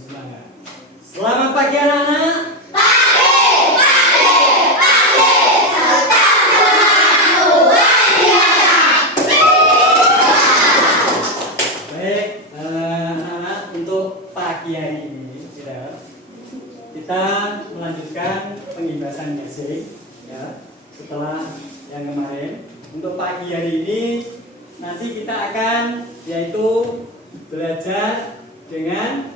semangat. Selamat pagi anak-anak. Tetap semangat luar biasa. Baik, anak-anak, untuk pagi hari ini kita melanjutkan penghibasan gasing ya, setelah yang kemarin. Untuk pagi hari ini nanti kita akan yaitu belajar dengan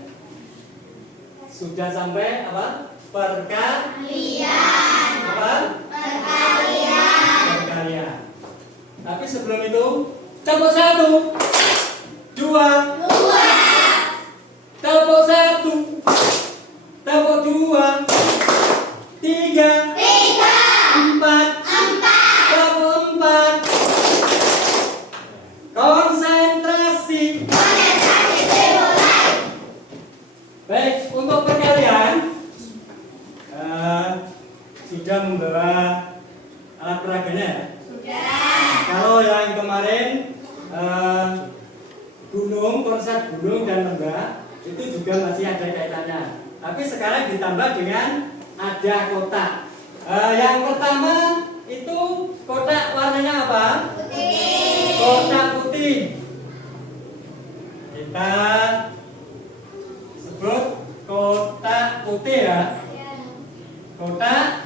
sudah sampai apa? Perkalian. Perkalian. Tapi sebelum itu tepuk 1, 2, tepuk 1, tepuk 2, 3, 4, tepuk 4. Konsentrasi. Baik, untuk perkalian sudah membawa alat peraganya ya? Sudah. Kalau yang kemarin gunung, konsep gunung dan lembah itu juga masih ada kaitannya. Tapi sekarang ditambah dengan ada kotak. Yang pertama itu kotak warnanya apa? Putih. Kotak putih. Kita sebut kotak putih ya. Kotak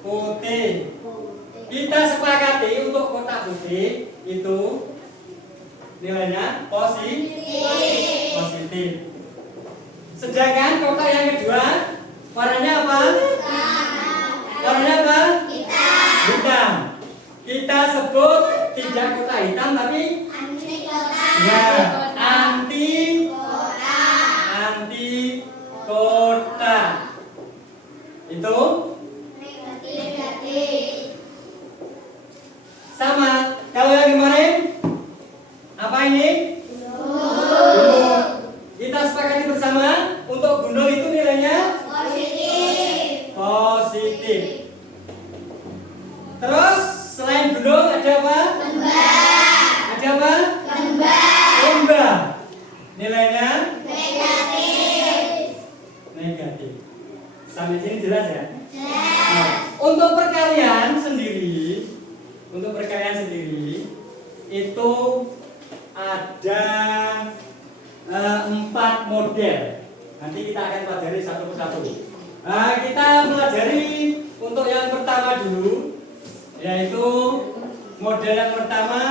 putih. Kita sepakati untuk kotak putih itu nilainya positif. Sedangkan kotak yang kedua warnanya apa? Warnanya apa? Hitam. Kita sebut tidak kotak hitam tapi ya anti kotak. Itu sama. Kalau yang kemarin apa ini? Gunung. Kita sepakati bersama untuk gunung itu nilainya positif. Terus selain gunung ada apa? Ada apa? Lembah. Nilainya negatif. Sampai sini jelas ya? Nah, untuk perkalian sendiri itu ada 4 model. Nanti kita akan pelajari satu persatu. Kita pelajari untuk yang pertama dulu, yaitu model yang pertama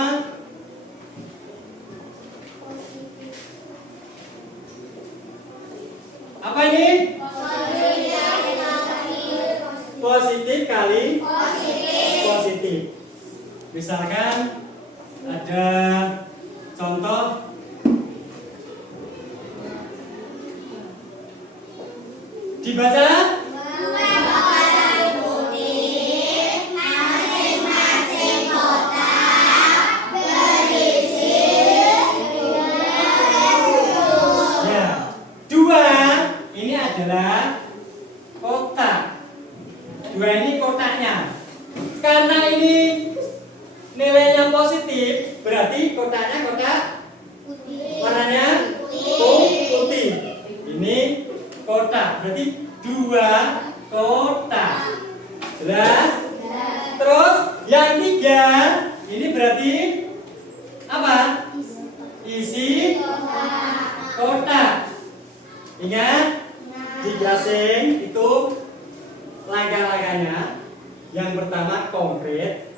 apa ini? Positif kali positif. Misalkan ada contoh dibaca. Ya, 2 ini adalah kotak. 2 ini kotaknya. Karena ini nilainya positif, berarti kotaknya kotak warnanya putih. Ini kotak, berarti 2 kotak. Jelas? Terus yang 3 ini berarti apa? Isi kotak. Ingat, di gasing itu langkah-langkahnya. Yang pertama konkret,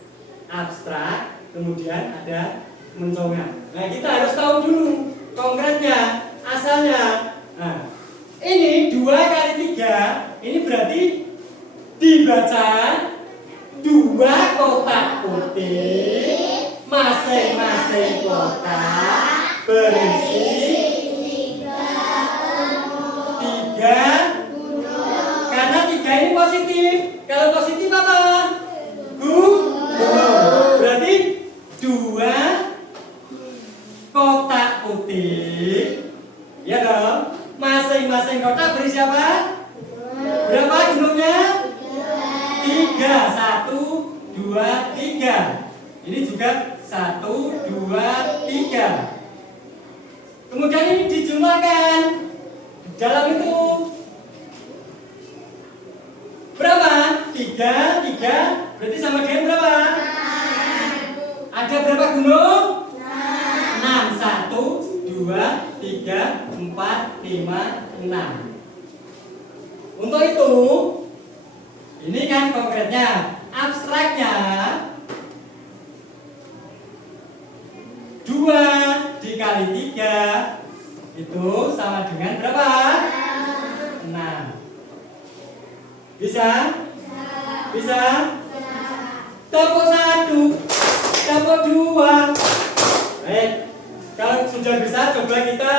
abstrak, kemudian ada mencongat. Nah, kita harus tahu dulu konkretnya, asalnya. Nah, ini 2 kali 3, ini berarti dibaca 2 kotak putih, masing-masing kotak berisi 3. Karena 3 ini positif. Kalau positif apa? Berarti 2 kotak putih. Ya dong. Masing-masing kotak berisi apa? Berapa gunungnya? 3. 1, 2, 3. Ini juga 1, 2, 3. Kemudian ini dijumlahkan. Dalam itu berapa? 3 berarti sama dengan berapa? Ada berapa gunung? 6. 1, 2, 3, 4, 5, 6. Untuk itu, ini kan konkretnya. Abstraknya 2 dikali 3 itu sama dengan berapa? 6. Bisa? Bisa? Tepuk 1, tepuk 2. Baik. Kalau sudah bisa, coba kita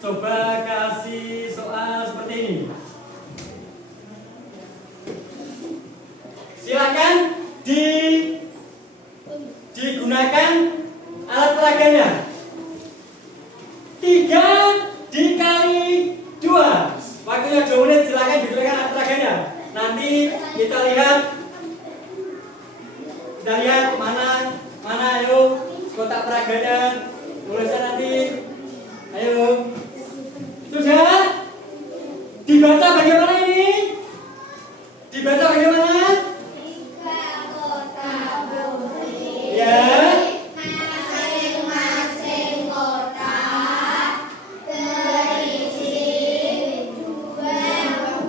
coba kasih soal seperti ini. Silakan digunakan alat peraganya. 3 dikali 2. Waktunya 2 menit, silakan digunakan alat peraganya. Nanti kita lihat mana ayo kotak peraganya. Tuliskan nanti. Ayo. Sudah? Dibaca bagaimana ini? Dibaca bagaimana? Ya. Masing-masing kotak berisi 2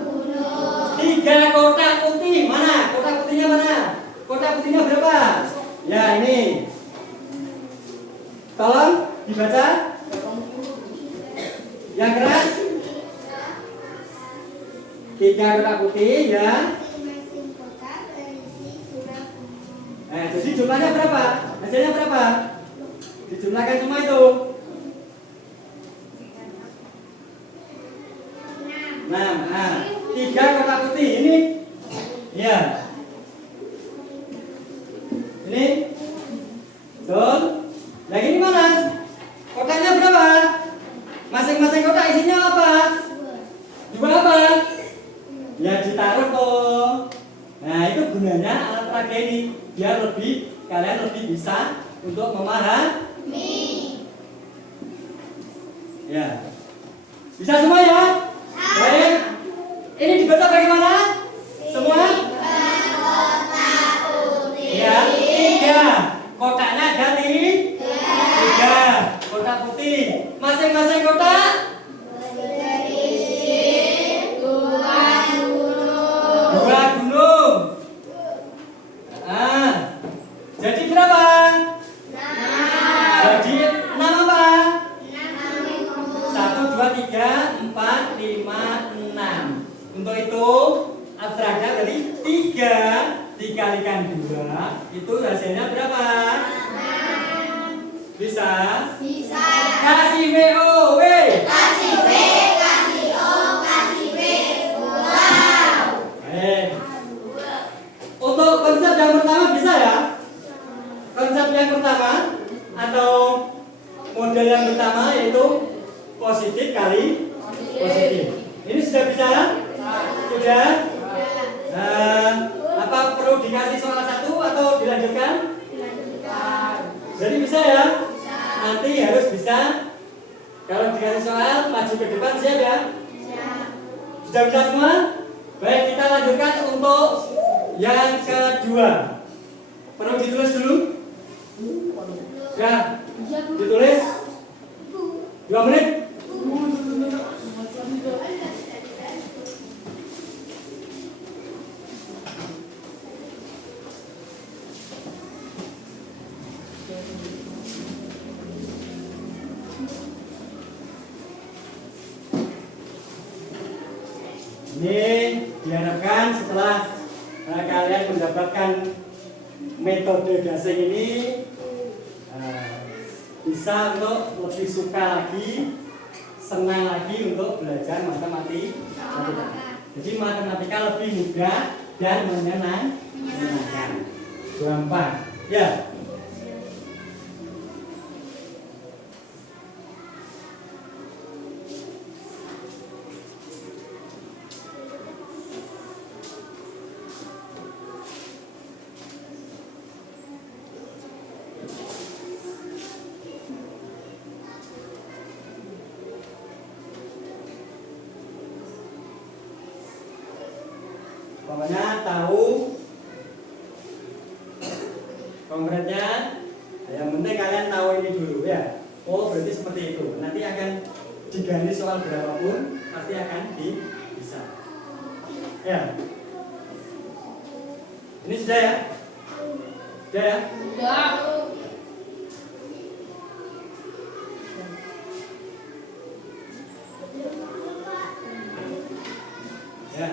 gunung. 3 kotak putih. Mana? Kotak putihnya mana? Kotak putihnya berapa? Ya, ini. Tolong dibaca. Yang keras? 3 kotak putih, ya. Masing-masing kotak berisi 2 gunung. Jadi jumlahnya berapa? Hasilnya berapa? Dijumlahkan semua itu. 6. 3 kotak putih ini. Ya. Ini. Betul. Yang ini mana? Kotaknya berapa? Masing-masing kotak isinya apa? 2 apa? Ya ditaruh toh. Nah itu gunanya alat peraga ini, biar kalian lebih bisa untuk memahami. Ya. Bisa semua ya? Baik. Ini dibaca bagaimana? Semua? Ya, 3. Kotaknya ada 3 kotak putih. Masing-masing kotak Berisi 2 gunung. 2 gunung. Jadi berapa? 6. Jadi 6 apa? 6 1, 2, 3, 4, 5, 6. Untuk itu abstraknya dari 3 dikalikan 2 itu hasilnya berapa? 6. Bisa? Bisa. Kasih WO, Kasih B, kasih O, kasih B. Wow. Baik. Untuk konsep yang pertama bisa ya? Konsep yang pertama atau model yang pertama yaitu positif kali positif. Ini sudah bisa? Sudah? Apa perlu dikasih soal satu atau dilanjutkan? Jadi bisa ya? Nanti harus bisa. Kalau dikasih soal maju ke depan, siap ya? Sudah bisa semua? Baik, kita lanjutkan untuk yang kedua. Perlu ditulis dulu? Ya, ditulis 2 menit. Ini diharapkan setelah kalian mendapatkan metode gasing ini bisa untuk lebih suka lagi, senang lagi untuk belajar matematika. Jadi matematika lebih mudah dan menyenangkan, gampang. Ya. Pokoknya tahu konkretnya. Yang penting kalian tahu ini dulu ya. Oh berarti seperti itu. Nanti akan diganti soal berapapun pasti akan bisa. Ya. Ini sudah ya? Sudah ya? Sudah. Ya.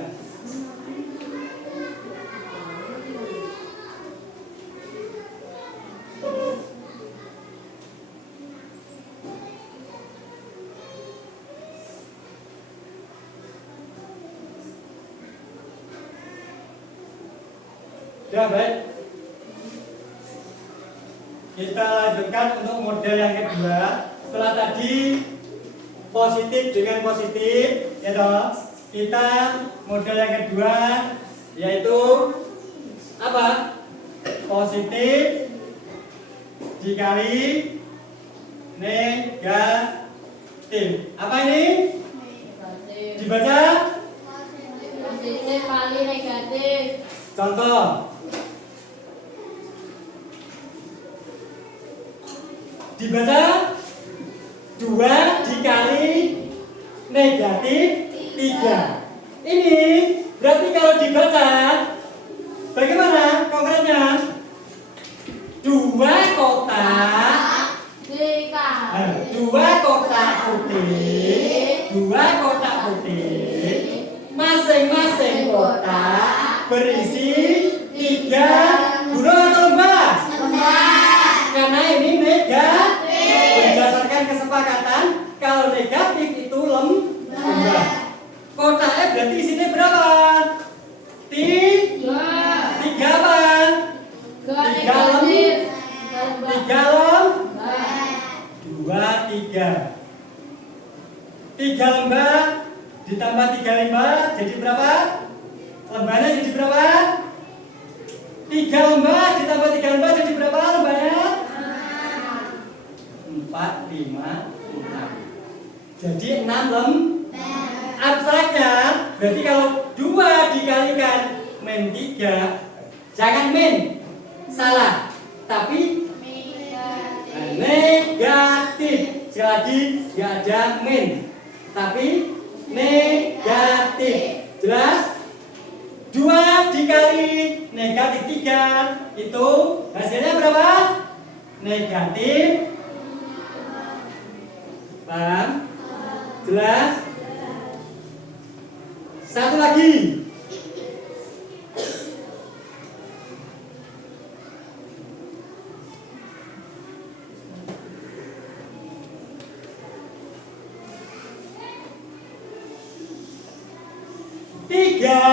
Ya baik. Kita lanjutkan untuk model yang kedua. Setelah tadi positif dengan positif, ya toh. Kita model yang kedua yaitu apa? Positif dikali negatif. Apa ini? Dibaca? Positif kali negatif. Contoh. Dibaca 2 dikali negatif 3. Ini berarti kalau dibaca bagaimana konkretnya? 2 kotak Dikali 2 kotak putih, 2 kotak putih, masing-masing kotak berisi 3 bulan atau lembah? Karena ini negatif. Berdasarkan kesepakatan kalau negatif itu lembah. Kotaknya berarti isinya berapa? 3 apa? 3 lembah ditambah 3 lembah jadi berapa? Lembahnya jadi berapa? 3 lembah ditambah 3 lembah jadi berapa lembahnya? 4, 5, 6. Jadi 6 lembah. Abstraknya berarti kalau 2 dikalikan min 3, jangan min, salah, tapi negatif. Sekali lagi nggak ada min, tapi negatif. Jelas? 2 dikali negatif 3 itu hasilnya berapa? Negatif. Paham? Jelas? Satu lagi. Tiga,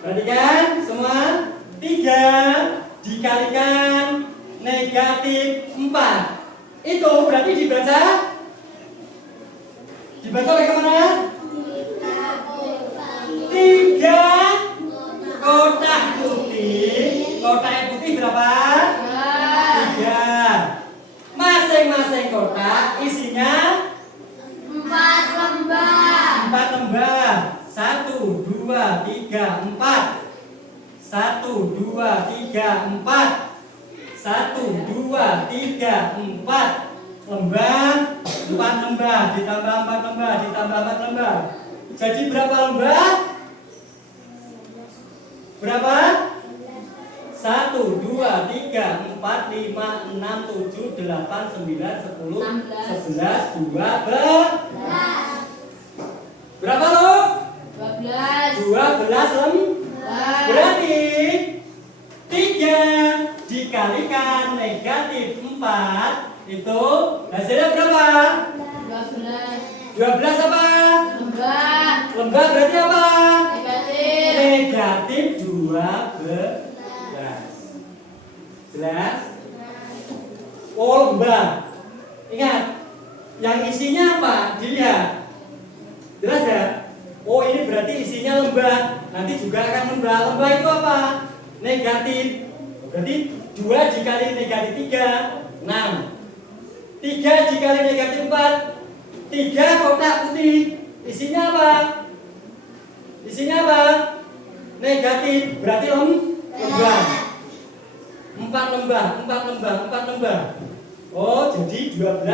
perhatikan semua. 3 dikalikan negatif 4 itu berarti dibaca bagaimana? 3 kotak putih. Kotak putih berapa? 3. Masing-masing kotak isinya 4 lembar. 4 lembar. 1, 2, 3, 4. 1, 2, 3, 4. 1, 2, 3, 4 lembar. 4 lembar ditambah 4 lembar ditambah 4 lembar. Jadi berapa lembar? Berapa? 1, 2, 3, 4, 5, 6, 7, 8, 9, 10, 11, 12. Berapa lo? 12 lembar. Berarti 3 dikalikan negatif 4 itu hasilnya berapa? 12 apa? Lembar berarti apa? Negatif 12. Jelas? Oh lembar. Ingat, yang isinya apa? Dilihat. Jelas ya? Oh ini berarti isinya lembah. Nanti juga akan lembah. Lembah itu apa? Negatif. Berarti 2 dikali negatif 3, 6. 3 dikali negatif 4, 3 kotak putih. Isinya apa? Isinya apa? Negatif berarti lembah. 4 lembah. Oh, jadi 12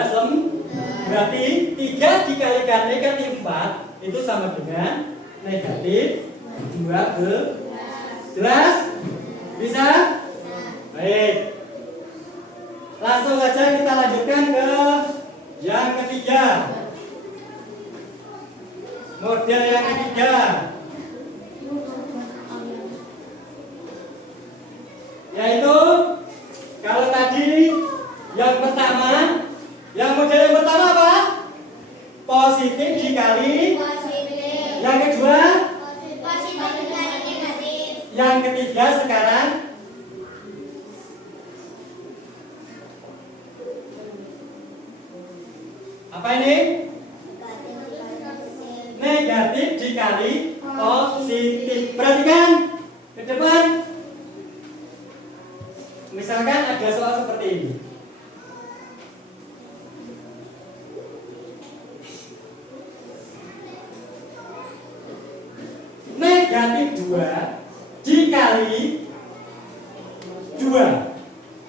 berarti 3 dikalikan negatif 4 itu sama dengan negatif 12. Jelas? Bisa? Baik. Langsung saja kita lanjutkan ke yang ketiga. Model yang ketiga. Yaitu kalau tadi yang pertama, model yang pertama apa? Positif dikali. Positif. Yang kedua, Positif dikali negatif. yang ketiga sekarang apa ini? Negatif dikali positif. Perhatikan ke depan. Misalkan ada soal seperti ini. Negatif 2 dikali 2.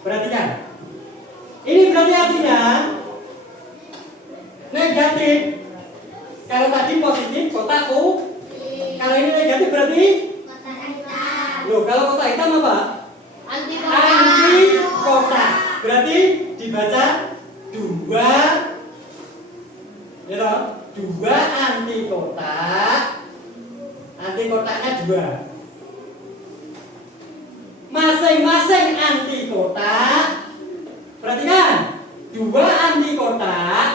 Perhatikan. Ini berarti artinya negatif. Kalau tadi positif kotak U. Kalau ini negatif berarti Kotak hitam. loh, kalau kotak hitam apa? Anti Anti kotak. Berarti dibaca 2 ya toh? 2 anti kotak. Anti kotaknya 2. Masing-masing anti kotak. Perhatikan. 2 anti kotak.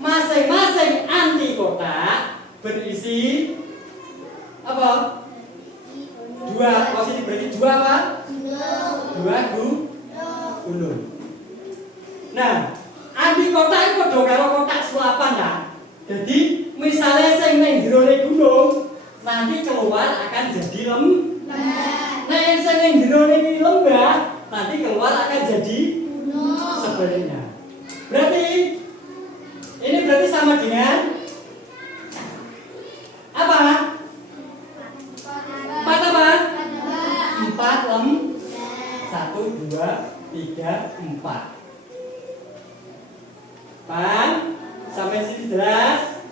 Masing-masing anti kotak berisi apa? 2 positif berarti 2 apa? 2 gulung. Nah, anti kotak itu padha karo kotak sulapan ya. Jadi misalnya sing ning jerone gulung nanti keluar akan jadi lembah. Nah, yang sing ning jerone iki lembah nanti keluar akan jadi sebaliknya. Berarti ini berarti sama dengan apa? 4 apa? 4 1, 2, 3, 4. Pan, sampai sini jelas?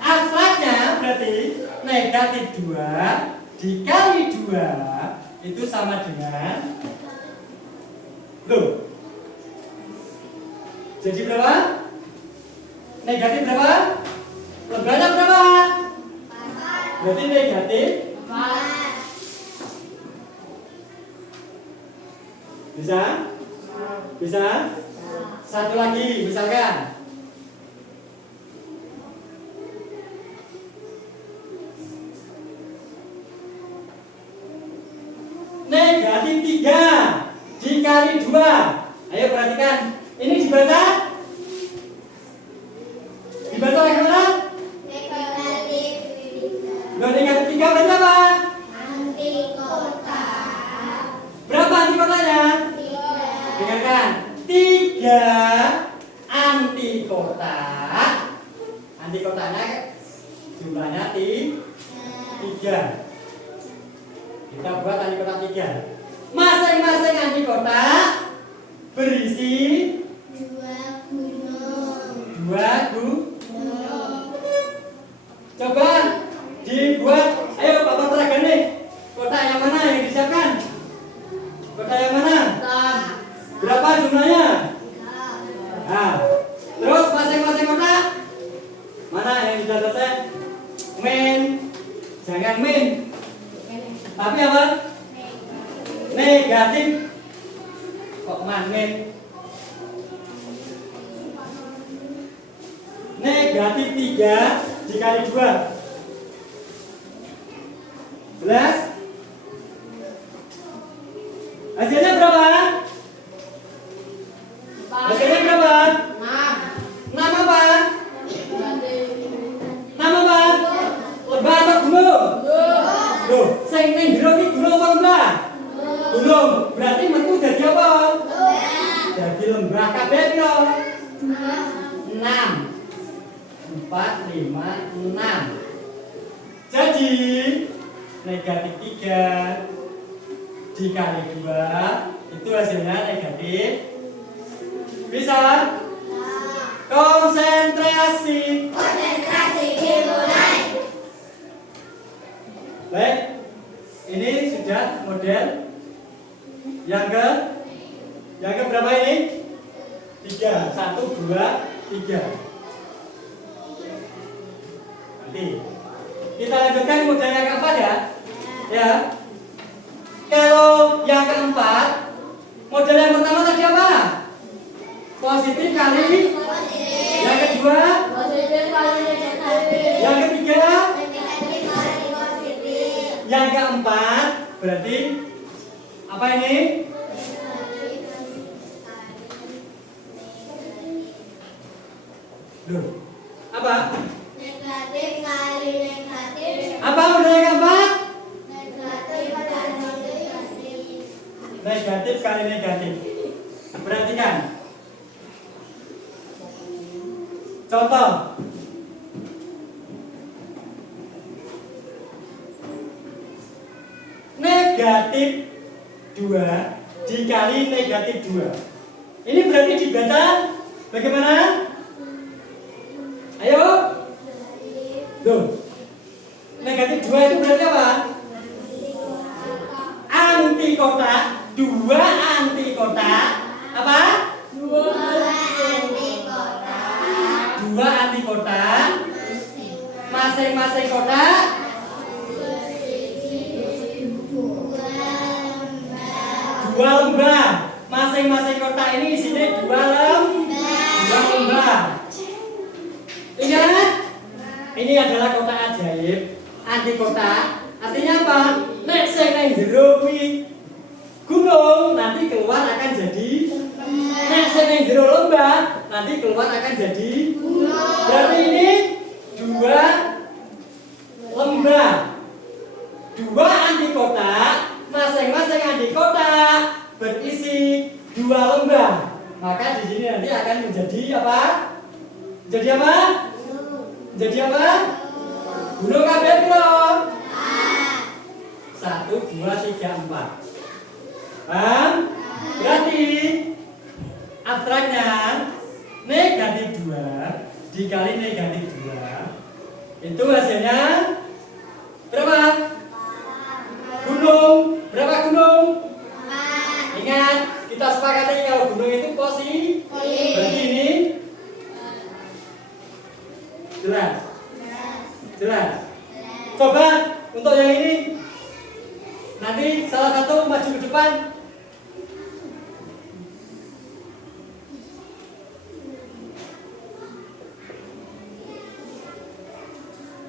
Abstraknya berarti negatif 2 dikali 2 itu sama dengan loh. Jadi berapa? Negatif berapa? Lembahnya berapa? Berarti negatif. Bisa? Bisa? Satu lagi misalkan. Negatif 3 dikali 2. Ayo perhatikan. Ini dibaca? Dibaca yang mana? Negatif 3 berarti apa? Anti kotak. Berapa anti kotanya? 3. Dengarkan. 3 anti kotak. Anti kotaknya jumlahnya 3. Kita buat anti kotak 3. Masing-masing anti kotak berisi 2 gunung. 2 Coba dibuat. Ayo Bapak peragakan nih. Kotak yang mana yang disiapkan? Kotak yang mana? Berapa jumlahnya? Nah, terus masing-masing kotak mana yang sudah selesai? Min. Jangan min. Tapi apa? Negatif. Kok min? Negatif 3 dikali 2. Jelas? Hasilnya berapa? Hasilnya berapa? 6 apa? 6 apa? Lembah atau gunung? Loh, sing ning jero iki gunung apa lembah? Gunung. Berarti metu dadi apa? Jadi lembah kabeh piro? 6. 4, 5, 6. Jadi negatif 3 dikali 2 itu hasilnya negatif. Bisa? Konsentrasi. Konsentrasi dimulai. Baik, ini sudah model yang ke berapa ini? 3, 1, 2, 3. Nanti kita lanjutkan model yang keempat ya. Ya. Kalau yang keempat, model yang pertama tadi apa? Positif kali. Yang kedua, Positif kali negatif. yang ketiga, Negatif kali positif. yang keempat berarti apa ini? Loh, apa? Negatif kali negatif. Apa model yang keempat? Negatif kali negatif. Negatif kali negatif. Perhatikan. Contoh. Negatif 2 dikali negatif 2. Ini berarti dibaca bagaimana? Ayo. Loh. Negatif 2 itu berarti apa? Anti kotak. 2 anti kotak. Apa? 2 anti kotak. 2 anti kotak. Masing-masing kotak dua lembar. Masing-masing kotak ini isinya 2 lembar. Ingat? Ini adalah kotak ajaib, anti kotak. Artinya apa? Nek sing nang jero kuwi gunung, nanti keluar akan jadi. Nek sing nang jero lembah, nanti keluar akan jadi. Berarti ini 2 lembah. 2 anti kotak, masing-masing anti kotak berisi 2 lembah. Maka di sini nanti akan menjadi apa? Jadi apa? Jadi apa? Gunung kabeh piro? 1, 2, 3, 4. Paham? Berarti abstraknya negatif 2 dikali negatif 2 itu hasilnya berapa? Gunung. Berapa gunung? Ingat, kita sepakati kalau gunung itu positif. Berarti ini jelas. Jelas. Coba untuk yang ini. Nanti salah satu maju ke depan.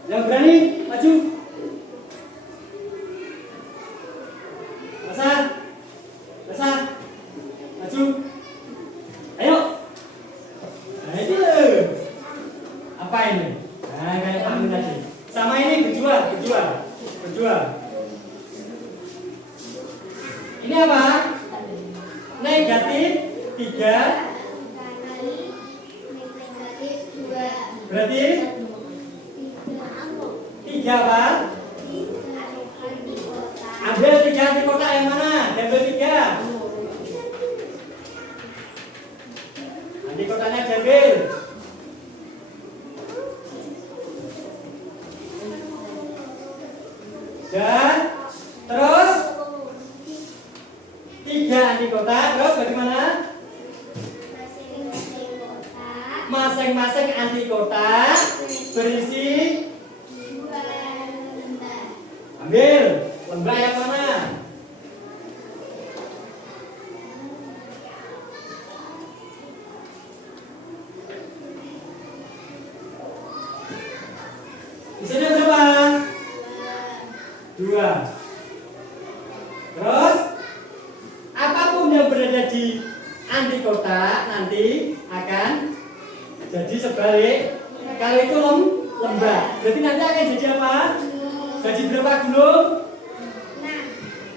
Yang berani maju. Besar. Besar. Maju. Ayo. Nah itu. Apa ini? Nah kayak Pak Min tadi. Sama ini berjuang. Ini apa? Negatif 3 berarti 3 apa? Ambil 3 di kotak yang mana? Ambil 3. Nanti kotaknya diambil. Dan terus 3 anti kotak. Terus bagaimana? Masing-masing anti kotak berisi. Ambil lembah yang mana? Di sini berapa? 2. Terus apapun yang berada di anti kotak nanti akan jadi sebalik. Kalau itu lembah, berarti nanti akan jadi apa? Jadi berapa gunung?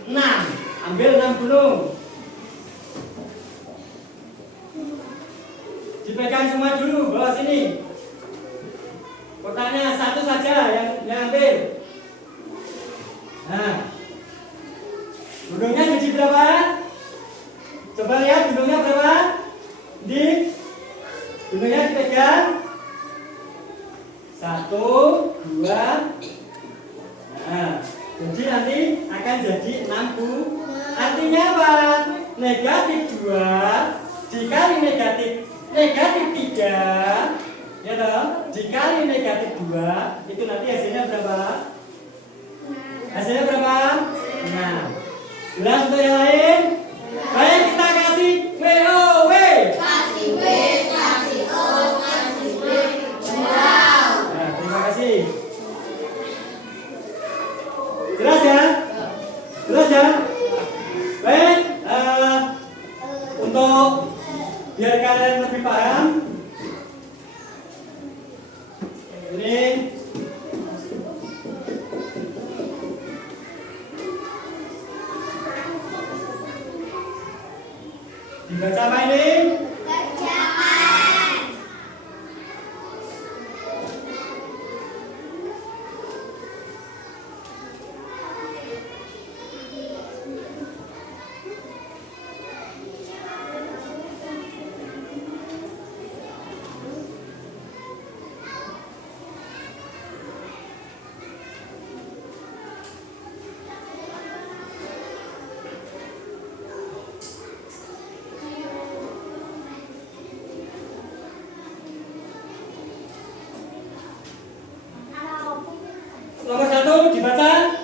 6. Ambil 6 gunung. Dipegang semua dulu, bawa sini. Kotaknya satu saja yang ambil. Nah, Coba lihat gunungnya berapa? Di gunungnya dipegang. 1, 2. Nah, jadi nanti akan jadi 6. Artinya apa? Negatif 2 dikali negatif 3, ya toh? Dikali negatif 2 itu nanti hasilnya berapa? Hasilnya berapa? 6. Jelas untuk yang lain? Baik, kita kasih WOW. Kasih B, kasih O, kasih B. Wow. Nah, terima kasih. Jelas ya? Jelas ya? Baik, untuk biar kalian lebih paham, ini dibaca apa ini? Kerjaan. Nomor 1 dibaca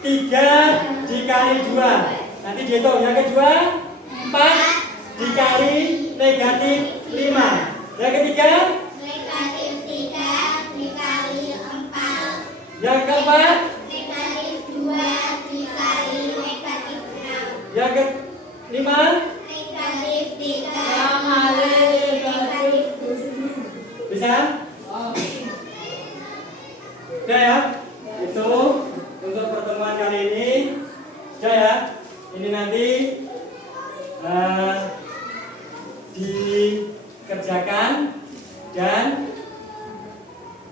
3 dikali 2. Nanti dihitung. Yang kedua 4 dikali negatif 5. Yang ketiga Negatif 3 dikali 4. yang keempat, Negatif 2 dikali negatif 6. yang kelima. Negatif 3 dikali negatif 7. Bisa? Sudah ya? Itu untuk pertemuan kali ini. Sudah ya? Ini nanti dikerjakan dan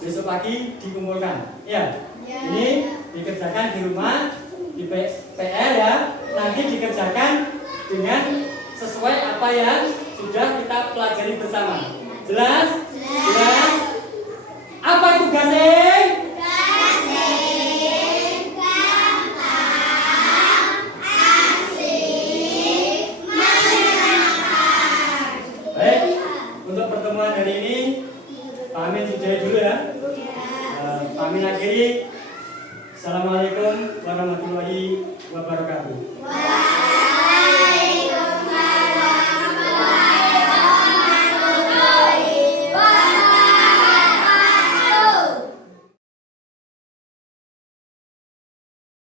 besok pagi dikumpulkan. Ya. Ini dikerjakan di rumah, di PR ya. Nanti dikerjakan dengan sesuai apa yang sudah kita pelajari bersama. Jelas? Jelas? Apa itu gasing? Gasing, gampang, asik, menyenangkan. Baik, untuk pertemuan hari ini Pak Amin sudahi dulu ya. Pak Amin akhiri. Assalamualaikum warahmatullahi wabarakatuh.